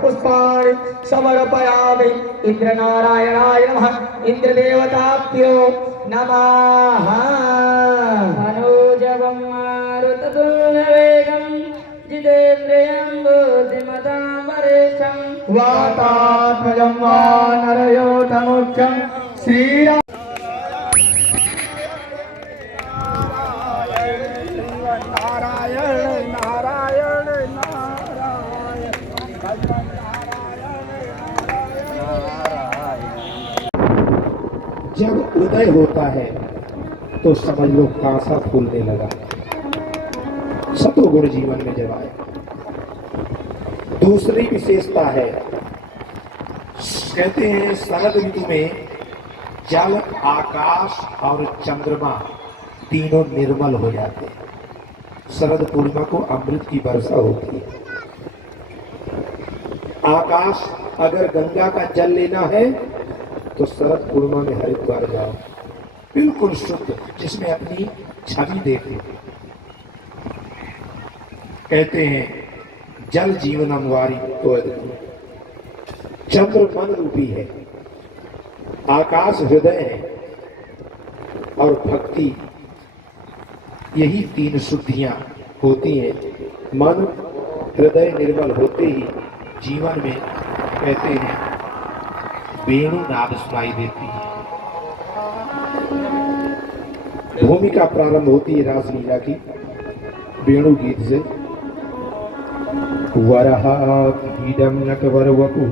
पुष्पाणि समर्पयामि। इंद्रनारायणाय नमः। इंद्रदेवताभ्यो नमः। मनोजवं मारुततुल्यवेगं जितेन्द्रियं बुद्धिमतां वरिष्ठं वातात्मजं वानरयोतमुख्यं श्रीराम। जब उदय होता है तो समझ लो कांसा फूलने लगा। सतोगुण जीवन में जब आए। दूसरी विशेषता है, कहते हैं शरद ऋतु में जल, आकाश और चंद्रमा तीनों निर्मल हो जाते हैं। शरद पूर्णिमा को अमृत की वर्षा होती है। आकाश, अगर गंगा का जल लेना है तो शरद पूर्णिमा में हरिद्वार जाओ, बिल्कुल शुद्ध, जिसमें अपनी छवि देखो। कहते हैं जल जीवनम वारी तो चंद्र मन रूपी है, आकाश हृदय है और भक्ति, यही तीन शुद्धियां होती हैं। मन हृदय निर्मल होते ही जीवन में, कहते हैं, वेणु नाद सुनाई देती है। भूमिका प्रारंभ होती है रासलीला की वेणु गीत से। वरहापीडं नटवरवपु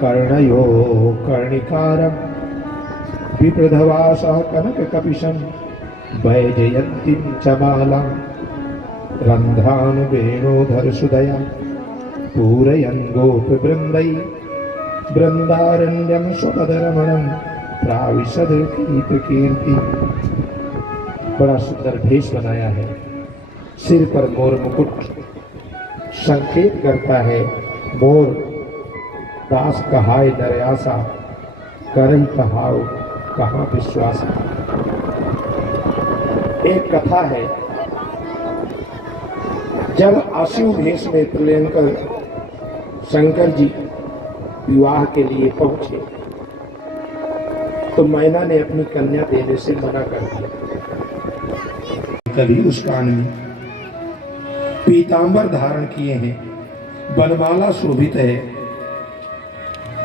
कर्णयो कर्णिकारं विप्रधवासः कनककपिशं वैजयन्तीं च मालां रन्ध्रानुवेणोधरसुदया पूरयन् गोपवृन्दै बृन्दारण्यं स्वपदरमणं प्राविशद कीर्ति। बड़ा सुंदर भेष बनाया है। सिर पर मोर मुकुट संकेत करता है, मोर दास कहाय नरयासा, करई कहाओ कहाँ विश्वास। एक कथा है, जब अश्व भेष में प्रियंकर शंकर जी विवाह के लिए पहुंचे तो मैना ने अपनी कन्या देने से मना कर दिया। कभी उस कान में पीतांबर धारण किए हैं, बनमाला शोभित है।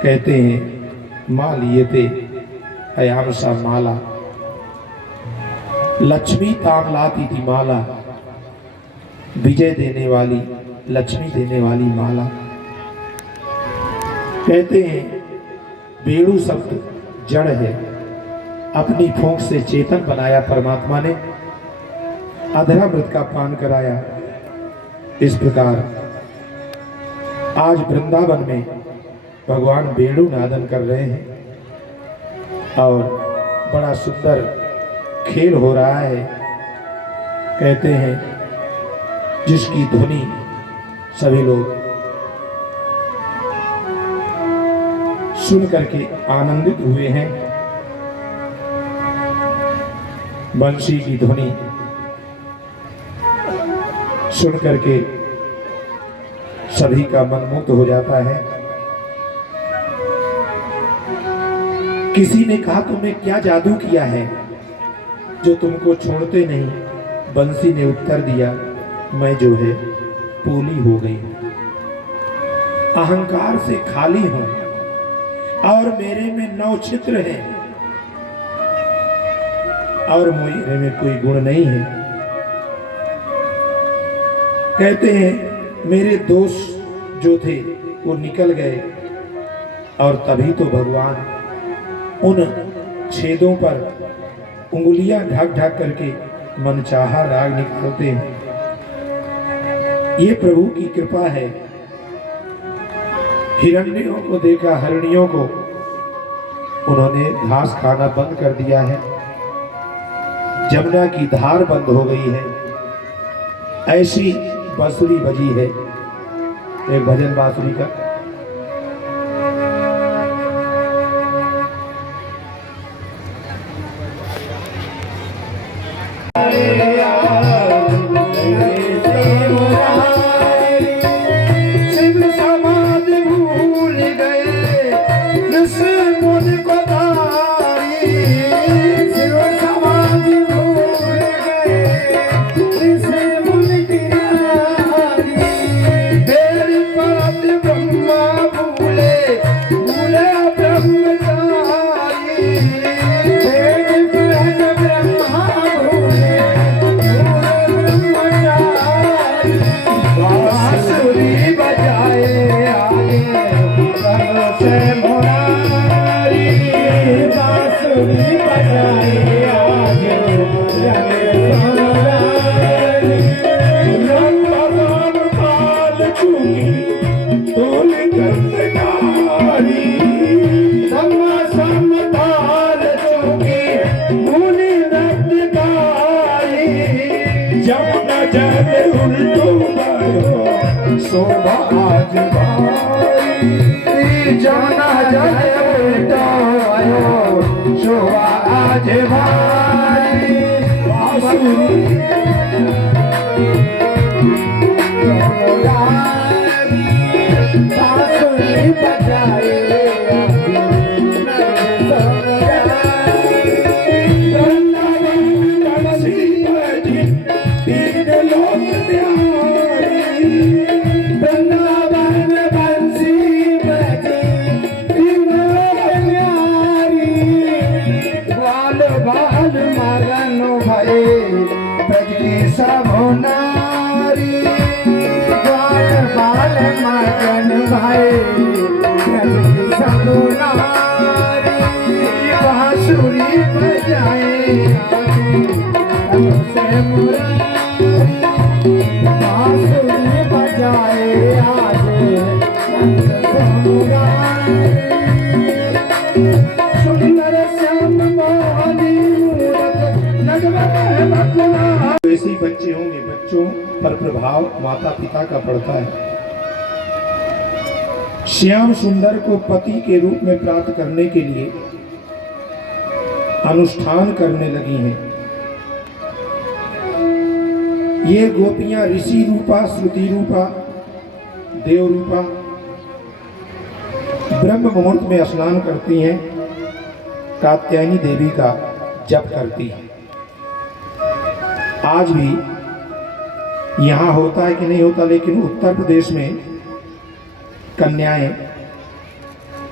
कहते हैं माँ लिए थे अयामसा माला, लक्ष्मी ताम लाती थी माला, विजय देने वाली, लक्ष्मी देने वाली माला। कहते हैं वेणु शब्द जड़ है, अपनी फूंक से चेतन बनाया परमात्मा ने, अधरामृत का पान कराया। इस प्रकार आज वृंदावन में भगवान वेणु नादन कर रहे हैं और बड़ा सुंदर खेल हो रहा है। कहते हैं जिसकी ध्वनि सभी लोग सुन करके आनंदित हुए हैं। बंसी की ध्वनि सुन करके सभी का मन मुक्त हो जाता है। किसी ने कहा तुमने क्या जादू किया है जो तुमको छोड़ते नहीं। बंसी ने उत्तर दिया, मैं जो है पोली हो गई, अहंकार से खाली हूं और मेरे में 9 छिद्र हैं और मेरे में कोई गुण नहीं है। कहते हैं मेरे दोष जो थे वो निकल गए और तभी तो भगवान उन छेदों पर उंगलियां ढक ढक करके मनचाहा राग निकालते हैं। ये प्रभु की कृपा है। हिरण्यों को देखा, हरिणियों को, उन्होंने घास खाना बंद कर दिया है। जमुना की धार बंद हो गई है। ऐसी बांसुरी बजी है, एक भजन बांसुरी का। शिव समाधि से मुरारी बांसुरी बजाए आज रंग समुरारी रंग राम काल चुकी तोल गंधकारी रंग समताल चुकी मुनि रत्नकारी जमुना जल उल्टो भयो शोभा आज भाई जमुना जल उल्टो भयो शोभा आज भाई बांसुरी बांसुरी बजाए बांसुरी बजाए से मुरारी बांसुरी बजाए आज सुंदर श्याम मोहनी ऐसे ही बच्चे होंगे, बच्चों पर प्रभाव माता पिता का पड़ता है। श्याम सुंदर को पति के रूप में प्राप्त करने के लिए अनुष्ठान करने लगी हैं। ये गोपियां ऋषि रूपा, श्रुति रूपा, देव रूपा ब्रह्म मुहूर्त में स्नान करती हैं, कात्यायनी देवी का जप करती हैं। आज भी यहाँ होता है कि नहीं होता, लेकिन उत्तर प्रदेश में कन्याएं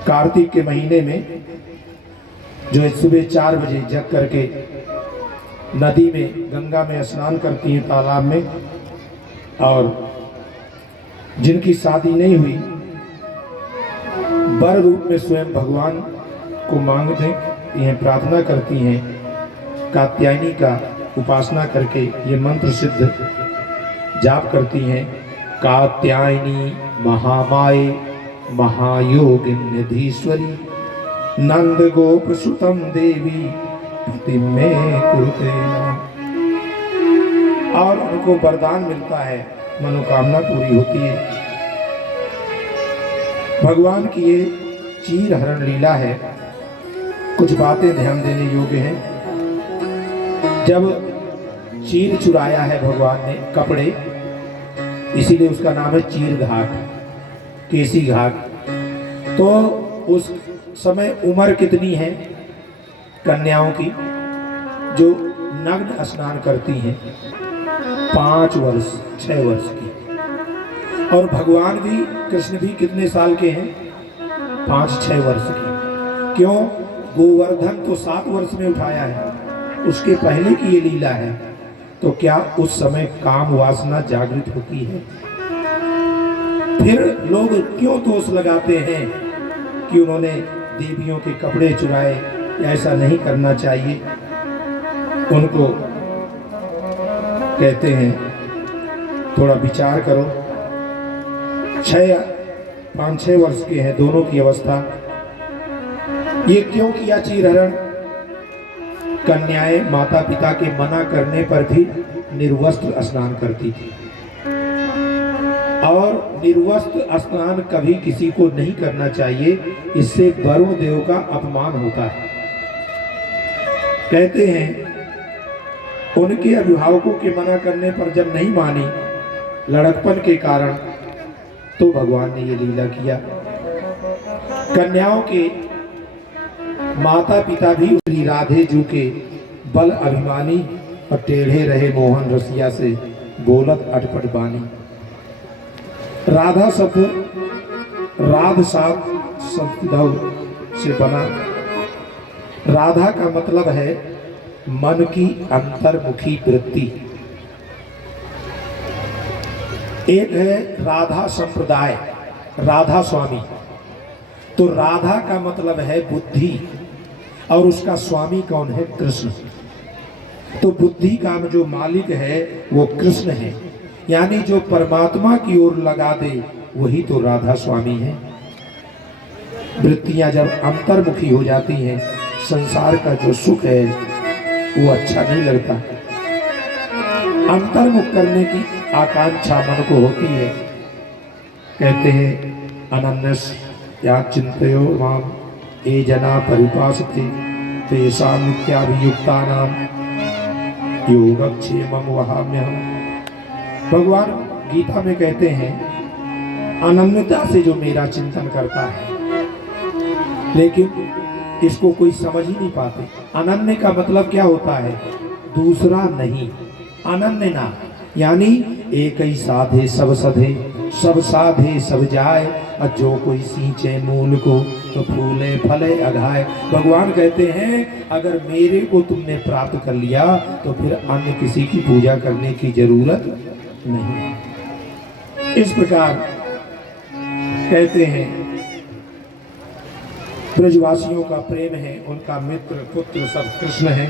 कार्तिक के महीने में जो सुबह 4 बजे जग करके नदी में, गंगा में स्नान करती हैं, तालाब में, और जिनकी शादी नहीं हुई वर रूप में स्वयं भगवान को मांगते हैं, प्रार्थना करती हैं, कात्यायनी का उपासना करके ये मंत्र सिद्ध जाप करती हैं। कात्यायनी महामाये महायोगिन्यधीश्वरी नंद गोप सुतम देवी पति में कुरुते नमः। और उनको वरदान मिलता है, मनोकामना पूरी होती है। भगवान की ये चीर हरण लीला है। कुछ बातें ध्यान देने योग्य हैं। जब चीर चुराया है भगवान ने कपड़े, इसीलिए उसका नाम है चीर घाट, केसी घाट। तो उस समय उम्र कितनी है कन्याओं की जो नग्न स्नान करती हैं? 5 वर्ष 6 वर्ष की। और भगवान भी, कृष्ण भी कितने साल के हैं? 5-6 वर्ष के। क्यों? गोवर्धन तो 7 वर्ष में उठाया है, उसके पहले की ये लीला है। तो क्या उस समय काम वासना जागृत होती है? फिर लोग क्यों दोष लगाते हैं कि उन्होंने देवियों के कपड़े चुराए? ऐसा नहीं करना चाहिए। उनको कहते हैं थोड़ा विचार करो। 5-6 वर्ष के हैं दोनों की अवस्था। ये क्यों किया चीरहरण? कन्याएं माता पिता के मना करने पर भी निर्वस्त्र स्नान करती थी, और निर्वस्त्र स्नान कभी किसी को नहीं करना चाहिए। इससे वरुण देव का अपमान होता है। कहते हैं उनके अभिभावकों के मना करने पर जब नहीं मानी लड़कपन के कारण, तो भगवान ने ये लीला किया। कन्याओं के माता पिता भी श्री राधे जू के बल अभिमानी और टेढ़े रहे मोहन रसिया से बोलत अटपट बानी। राधा शब्द राध शब्द से बना। राधा का मतलब है मन की अंतर्मुखी वृत्ति। एक है राधा संप्रदाय, राधा स्वामी। तो राधा का मतलब है बुद्धि, और उसका स्वामी कौन है? कृष्ण। तो बुद्धि का जो मालिक है वो कृष्ण है, यानी जो परमात्मा की ओर लगा दे वही तो राधा स्वामी है। वृत्तियां जब अंतर्मुखी हो जाती हैं, संसार का जो सुख है वो अच्छा नहीं लगता। अंतर्मुख करने की आकांक्षा मन को होती है। कहते हैं अनन्यस या चिंतयो माम ये जना परिपासते तेषां नित्याभियुक्तानां योगक्षेमं वहाम्यहम्। भगवान गीता में कहते हैं अनन्यता से जो मेरा चिंतन करता है, लेकिन इसको कोई समझ ही नहीं पाते। अनन्य का मतलब क्या होता है? दूसरा नहीं, अनन्य ना, यानी एक ही साधे सब सधे, सब साधे सब जाए, और जो कोई सींचे मूल को तो फूले फले अघाए। भगवान कहते हैं अगर मेरे को तुमने प्राप्त कर लिया तो फिर अन्य किसी की पूजा करने की जरूरत नहीं। इस प्रकार कहते हैं ब्रजवासियों का प्रेम है, उनका मित्र पुत्र सब कृष्ण है।